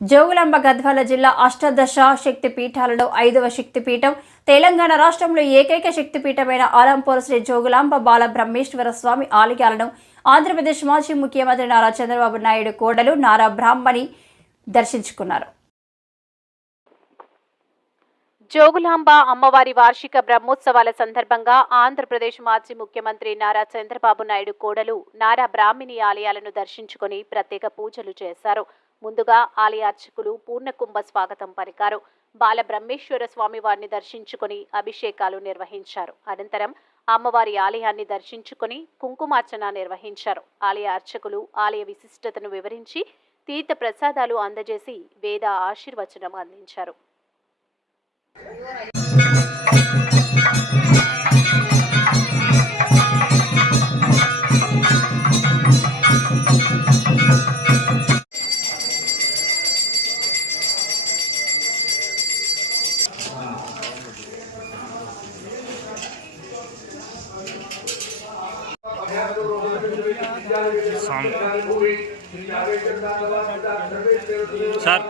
జోగులాంబ గద్వాల జిల్లా అష్టాదశ శక్తి పీఠాలలో 5వ శక్తిపీఠం తెలంగాణ రాష్ట్రంలో ఏకైక శక్తిపీఠమైన ఆలంపూర్ శ్రీ జోగులాంబ బాల బ్రహ్మేశ్వర స్వామి ఆలయాలను ఆంధ్రప్రదేశ్ మాజీ ముఖ్యమంత్రి నారా చంద్రబాబు నాయుడు కోడలు నారా బ్రాహ్మణి దర్శించుకున్నారు. జోగులాంబ అమ్మవారి వార్షిక బ్రహ్మోత్సవాల సందర్భంగా ఆంధ్రప్రదేశ్ మాజీ ముఖ్యమంత్రి నారా చంద్రబాబు నాయుడు కోడలు నారా బ్రాహ్మణి ఆలయాలను దర్శించుకుని ప్రత్యేక పూజలు చేశారు. ముందుగా ఆలయ అర్చకులు పూర్ణకుంభ స్వాగతం పలికారు. బాల బ్రహ్మేశ్వర స్వామి వారిని దర్శించుకుని అభిషేకాలు నిర్వహించారు. అనంతరం అమ్మవారి ఆలయాన్ని దర్శించుకుని కుంకుమార్చన నిర్వహించారు. ఆలయ అర్చకులు ఆలయ విశిష్టతను వివరించి తీర్థ ప్రసాదాలు అందజేసి వేద ఆశీర్వచనం అందించారు. సార్